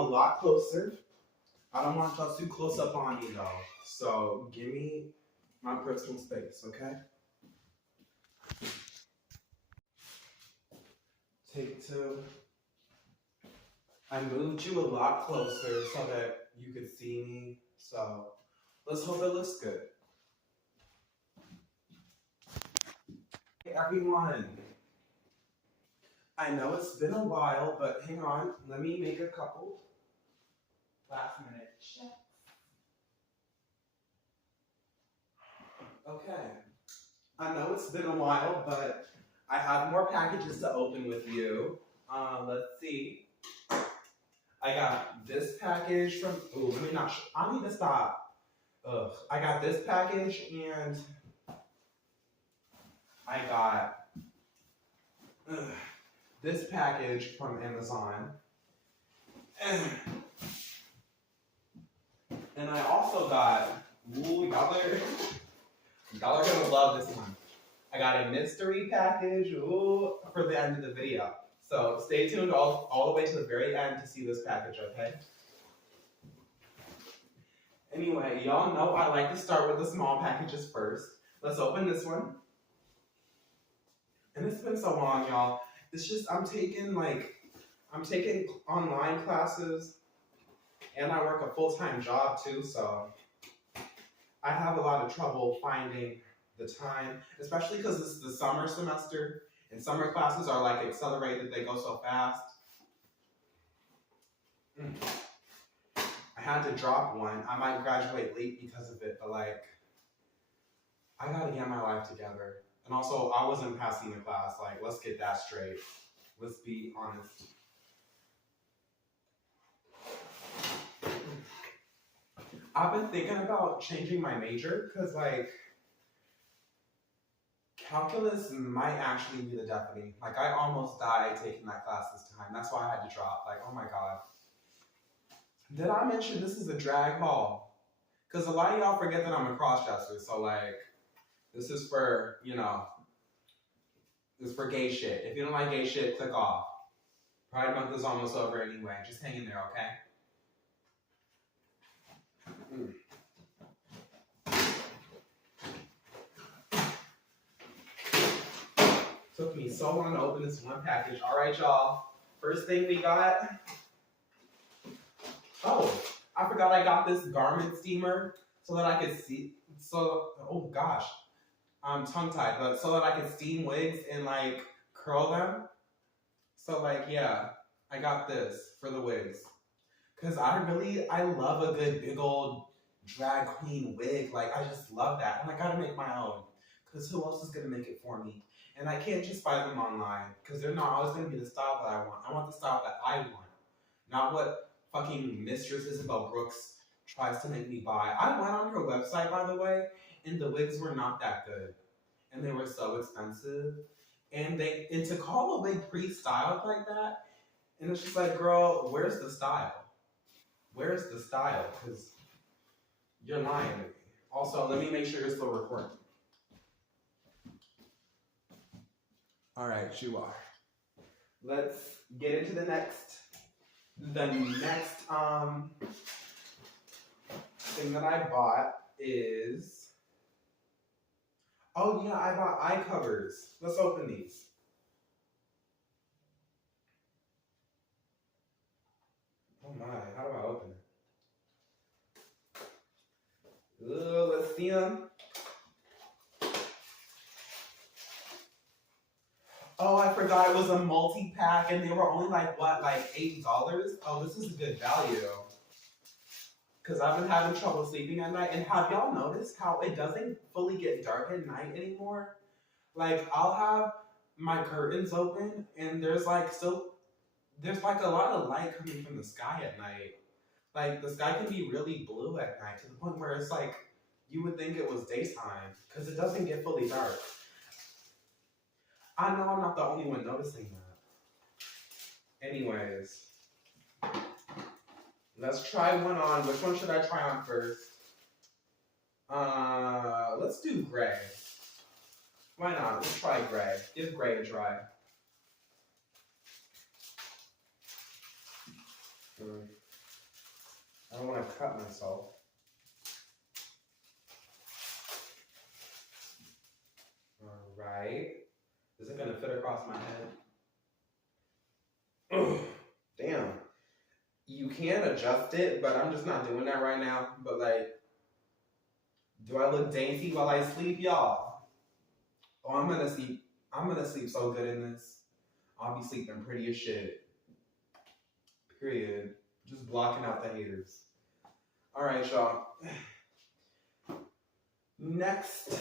a lot closer. I don't want y'all too close up on me though. So give me my personal space, okay? Take two. I moved you a lot closer so that you could see me. So let's hope it looks good. Hey everyone. I know it's been a while, but hang on. Let me make a couple last minute checks. Okay. I know it's been a while, but I have more packages to open with you. Let's see. I got this package from. Ooh, let me not. I need to stop. Ugh. I got this package and I got this package from Amazon. And I also got. Ooh, y'all are gonna love this one. I got a mystery package, ooh, for the end of the video. So stay tuned all the way to the very end to see this package, okay? Anyway, y'all know I like to start with the small packages first. Let's open this one. And it's been so long, y'all. It's just I'm taking online classes and I work a full-time job too, so I have a lot of trouble finding the time, especially because this is the summer semester, and summer classes are like accelerated, they go so fast. I had to drop one. I might graduate late because of it, but like, I gotta get my life together. And also, I wasn't passing the class, like, let's get that straight. Let's be honest. I've been thinking about changing my major, because like, calculus might actually be the death of me. Like, I almost died taking that class this time. That's why I had to drop. Like, oh my god. Did I mention this is a drag haul? Because a lot of y'all forget that I'm a cross-dresser. So, like, this is for, you know, this is for gay shit. If you don't like gay shit, click off. Pride Month is almost over anyway. Just hang in there, okay? Took me so long to open this one package. All right, y'all. First thing we got. Oh, I forgot I got this garment steamer so that I could see. Oh gosh, I'm tongue-tied, but so that I could steam wigs and like curl them. So like, yeah, I got this for the wigs. Cause I love a good big old drag queen wig. Like I just love that, and I gotta make my own. Cause who else is gonna make it for me? And I can't just buy them online, because they're not always going to be the style that I want. I want the style that I want, not what fucking Mistress Isabell Brooks tries to make me buy. I went on her website, by the way, and the wigs were not that good. And they were so expensive. And to call a wig pre-styled like that, and it's just like, girl, where's the style? Where's the style? Because you're lying to me. Also, let me make sure you're still recording. All right, you are. Let's get into the next thing that I bought is, oh yeah, I bought eye covers. Let's open these. Oh my, how do I open it? Ooh, let's see them. Oh, I forgot it was a multi-pack and they were only like, what, like $8? Oh, this is a good value. Because I've been having trouble sleeping at night. And have y'all noticed how it doesn't fully get dark at night anymore? Like, I'll have my curtains open and there's like a lot of light coming from the sky at night. Like, the sky can be really blue at night to the point where it's like, you would think it was daytime because it doesn't get fully dark. I know I'm not the only one noticing that. Anyways, let's try one on. Which one should I try on first? Let's do gray. Why not? Let's try gray. Give gray a try. I don't want to cut myself. All right. Is it gonna fit across my head? Ugh, damn. You can adjust it, but I'm just not doing that right now. But like, do I look dainty while I sleep, y'all? Oh, I'm gonna sleep. I'm gonna sleep so good in this. I'll be sleeping pretty as shit. Period. Just blocking out the haters. All right, y'all. Next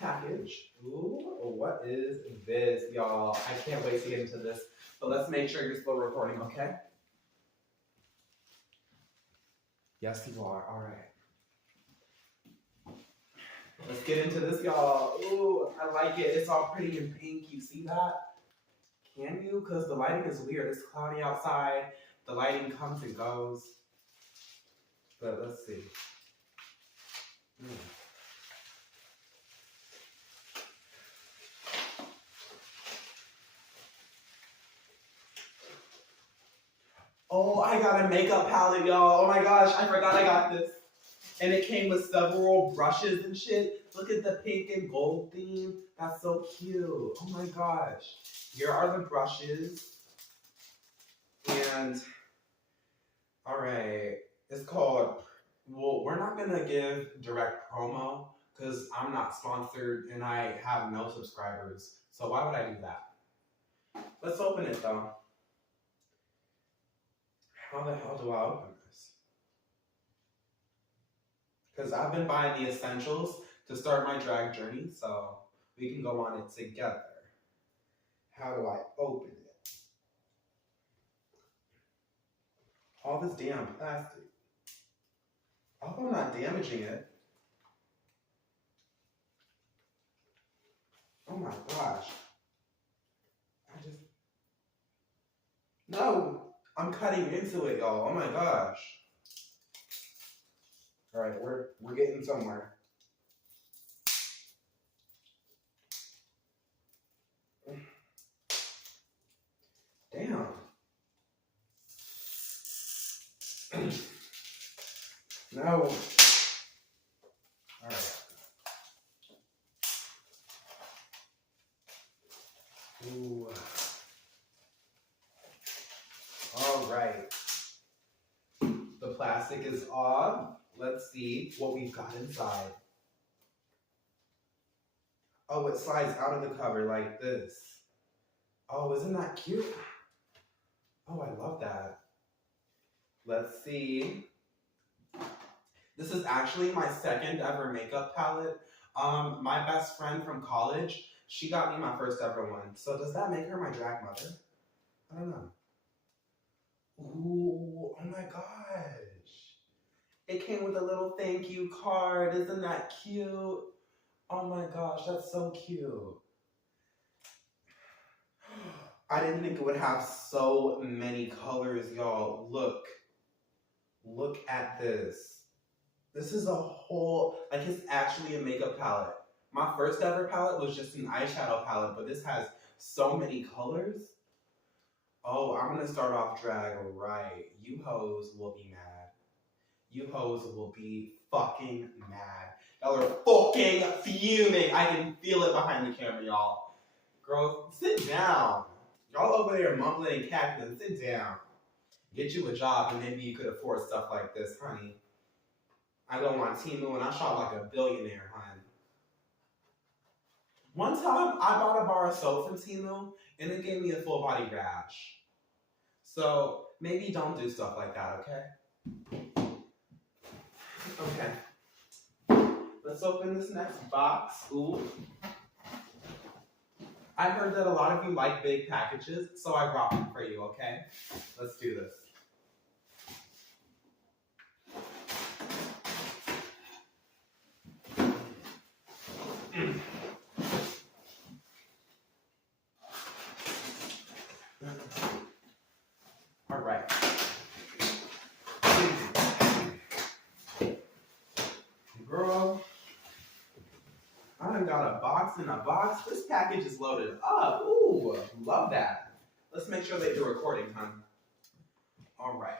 package. Ooh, what is this, y'all? I can't wait to get into this. But let's make sure you're still recording, okay? Yes, you are. All right. Let's get into this, y'all. Ooh, I like it. It's all pretty and pink. You see that? Can you? Because the lighting is weird. It's cloudy outside. The lighting comes and goes. But let's see. Oh, I got a makeup palette, y'all. Oh my gosh, I forgot I got this. And it came with several brushes and shit. Look at the pink and gold theme. That's so cute. Oh my gosh. Here are the brushes. And, all right. It's called, well, we're not going to give direct promo because I'm not sponsored and I have no subscribers. So why would I do that? Let's open it though. How the hell do I open this? Because I've been buying the essentials to start my drag journey, so we can go on it together. How do I open it? All this damn plastic. I hope I'm not damaging it. Oh my gosh. No, I'm cutting into it, y'all. Oh my gosh. All right, we're getting somewhere. Damn. No. All right. Ooh. All right. The plastic is off. Let's see what we've got inside. Oh, it slides out of the cover like this. Oh, isn't that cute? Oh, I love that. Let's see. This is actually my second ever makeup palette. My best friend from college, she got me my first ever one. So does that make her my drag mother? I don't know. Ooh, oh my gosh. It came with a little thank you card. Isn't that cute? Oh my gosh, that's so cute. I didn't think it would have so many colors, y'all. Look. Look at this. This is a whole, like it's actually a makeup palette. My first ever palette was just an eyeshadow palette, but this has so many colors. Oh, I'm gonna start off drag right. You hoes will be mad. You hoes will be fucking mad. Y'all are fucking fuming. I can feel it behind the camera, y'all. Girls, sit down. Y'all over there mumbling and cackling. Sit down. Get you a job and maybe you could afford stuff like this, honey. I go on Temu and I shop like a billionaire, hon. One time I bought a bar of soap from Temu and it gave me a full body rash. So maybe don't do stuff like that, okay? Okay. Let's open this next box. Ooh. I heard that a lot of you like big packages, so I brought them for you, okay? Let's do this. All right. Girl, I done got a box in a box. This package is loaded up. Ooh, love that. Let's make sure that you're recording, hon. All right.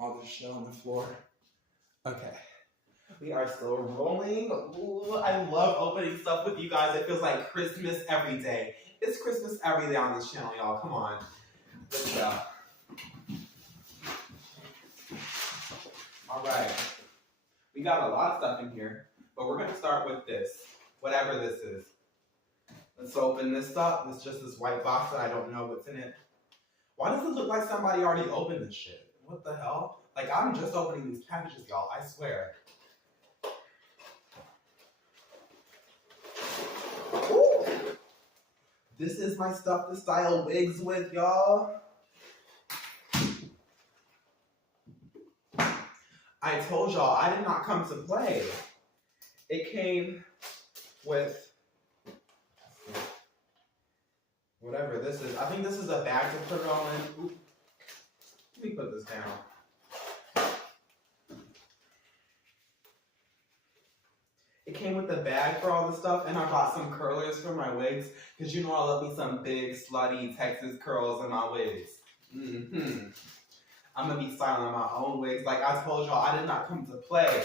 all the shit on the floor. Okay. We are still rolling. Ooh, I love opening stuff with you guys. It feels like Christmas every day. It's Christmas every day on this channel, y'all. Come on. Let's go. All right. We got a lot of stuff in here, but we're going to start with this, whatever this is. Let's open this up. It's just this white box that I don't know what's in it. Why does it look like somebody already opened this shit? What the hell? Like, I'm just opening these packages, y'all. I swear. Ooh. This is my stuff to style wigs with, y'all. I told y'all I did not come to play. It came with whatever this is. I think this is a bag to put it all in. Ooh. Let me put this down. It came with the bag for all the stuff, and I bought some curlers for my wigs, because you know I love me some big, slutty Texas curls in my wigs. I'm going to be styling my own wigs. Like I told y'all, I did not come to play.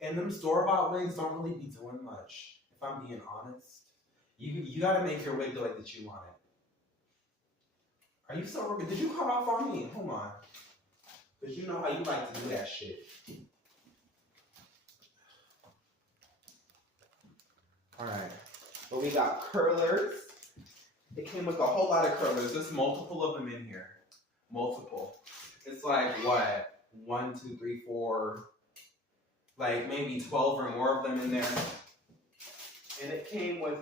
And them store-bought wigs don't really be doing much, if I'm being honest. You got to make your wig the way that you want it. Are you so rude? Did you cut off on me? Hold on. Because you know how you like to do that shit. Alright. But we got curlers. It came with a whole lot of curlers. There's multiple of them in here. Multiple. It's like, what? 1, 2, 3, 4. Like maybe 12 or more of them in there. And it came with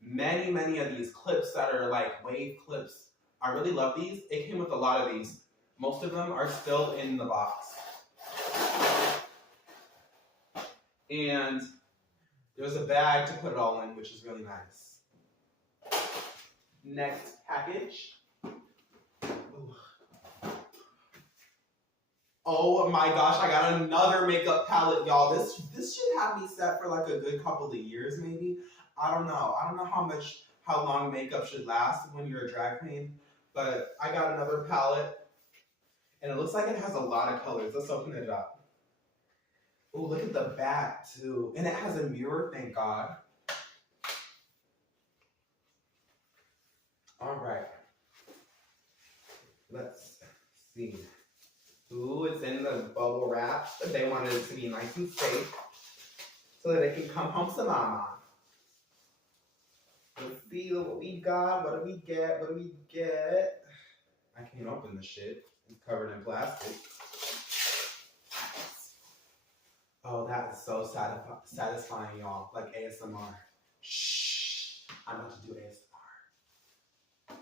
many, many of these clips that are like wave clips. I really love these. It came with a lot of these. Most of them are still in the box. And there's a bag to put it all in, which is really nice. Next package. Ooh. Oh my gosh, I got another makeup palette, y'all. This should have me set for like a good couple of years, maybe. I don't know. I don't know how long makeup should last when you're a drag queen, but I got another palette, and it looks like it has a lot of colors. Let's open it up. Oh, look at the back too, and it has a mirror. Thank God. All right. Let's see. Ooh, it's in the bubble wrap. They wanted it to be nice and safe so that it can come home to mama. Let's see what we got. What do we get? What do we get? I can't open this shit. It's covered in plastic. Oh, that is so satisfying, y'all. Like ASMR. Shh. I'm about to do ASMR.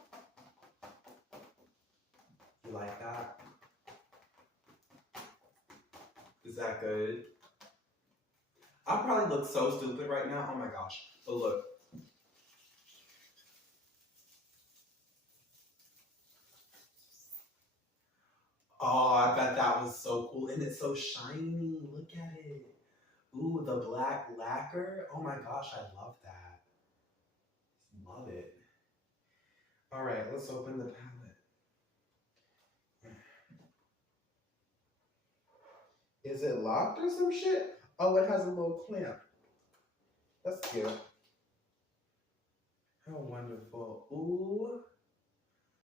You like that? Is that good? I probably look so stupid right now. Oh my gosh. But look. Oh, I bet that was so cool. And it's so shiny. Look at it. Ooh, the black lacquer. Oh my gosh, I love that. Love it. All right, let's open the palette. Is it locked or some shit? Oh, it has a little clamp. That's cute. How wonderful. Ooh.